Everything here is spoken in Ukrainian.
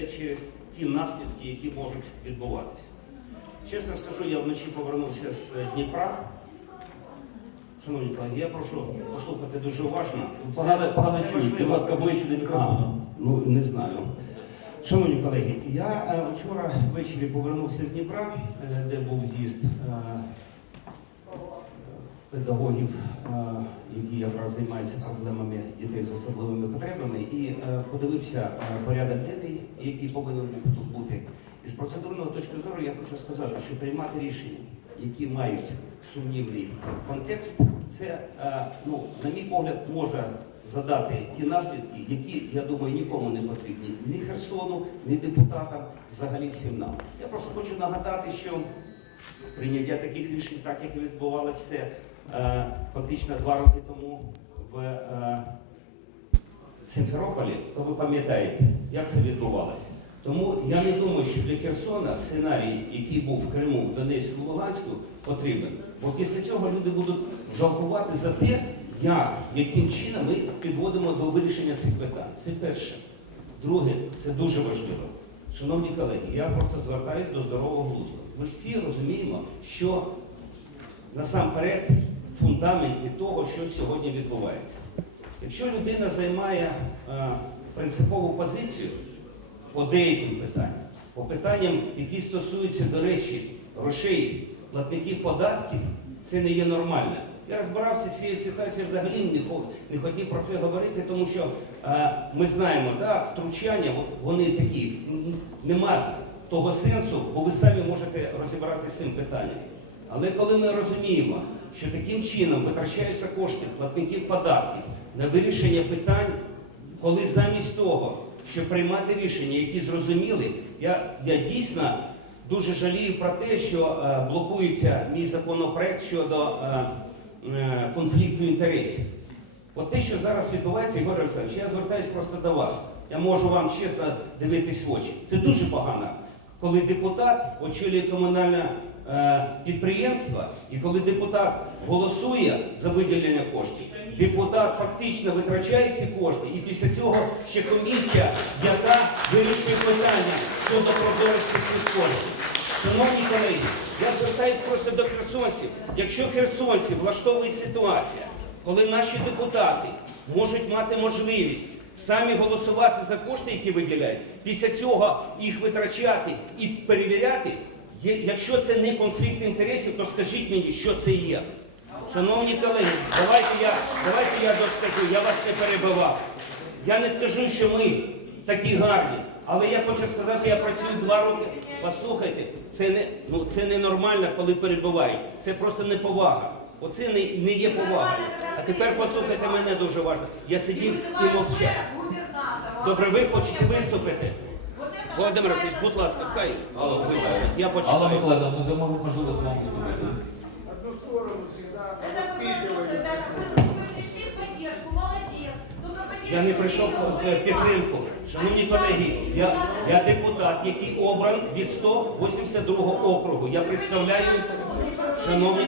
це через ті наслідки, які можуть відбуватися. Чесно скажу, я вночі повернувся з Дніпра. Шановні колеги, я прошу послухати дуже уважно. Погано, погано це. Будь ласка, ближче до мікрофону. Ну, не знаю. Шановні колеги, я е, вчора ввечері повернувся з Дніпра, е, де був з'їзд педагогів, е, які якраз займаються проблемами дітей з особливими потребами, і е, подивився е, порядок денний, який повинен тут бути. І з процедурної точки зору я хочу сказати, що приймати рішення, які мають сумнівний контекст, це, ну, на мій погляд, може задати ті наслідки, які, я думаю, нікому не потрібні. Ні Херсону, ні депутатам, взагалі всім нам. Я просто хочу нагадати, що прийняття таких рішень, так як відбувалося це фактично два роки тому в е, Симферополі, то ви пам'ятаєте, як це відбувалося. Тому я не думаю, що для Херсона сценарій, який був в Криму, в Донецьку, Луганську, потрібен. Бо після цього люди будуть жалкувати за те, як, яким чином ми підводимо до вирішення цих питань. Це перше. Друге, це дуже важливо. Шановні колеги, я просто звертаюся до здорового глузду. Ми всі розуміємо, що насамперед фундаменти того, що сьогодні відбувається. Якщо людина займає е, принципову позицію по деяким питанням, по питанням, які стосуються, до речі, грошей платників податків, це не є нормально. Я розбирався з цією ситуацією взагалі не, хотів про це говорити, тому що е, ми знаємо, да, втручання вони такі, м, нема того сенсу, бо ви самі можете розібратися з цим питанням. Але коли ми розуміємо, що таким чином витрачаються кошти платників податків на вирішення питань, коли замість того, щоб приймати рішення, які зрозуміли, я, я дійсно дуже жалію про те, що е, блокується мій законопроект щодо е, е, конфлікту інтересів. От те, що зараз відбувається, Ігор Олександрович, я звертаюся просто до вас. Я можу вам чесно дивитись в очі. Це дуже погано, коли депутат очолює комунальне е, підприємство, і коли депутат голосує за виділення коштів, депутат фактично витрачає ці кошти, і після цього ще комісія, яка вирішує питання щодо прозорості цих коштів. Шановні колеги, я звертаюся просто до херсонців. Якщо херсонців влаштовує ситуація, коли наші депутати можуть мати можливість самі голосувати за кошти, які виділяють, після цього їх витрачати і перевіряти, якщо це не конфлікт інтересів, то скажіть мені, що це є. Шановні колеги, давайте я, давайте я доскажу, я вас не перебивав. Я не скажу, що ми такі гарні, але я хочу сказати, я працюю два роки. Послухайте, це не, ну, це не нормально, коли перебивають. Це просто неповага. Оце не, не є повага. А тепер послухайте мене дуже важливо. Я сидів і мовчав. Добре, ви хочете виступити? Володимир Васильович, будь ласка, хай виступить. Я Алла почекаю. Миколаївна, ми дамо можливість вам виступити. Одну сторону всегда Это вы, воспитывали. ребята, вы, вы пришли в поддержку, молодец. Только Я не прийшов в підтримку. Шановні колеги, я, я депутат, який обран від 182 округу. Я представляю, шановні.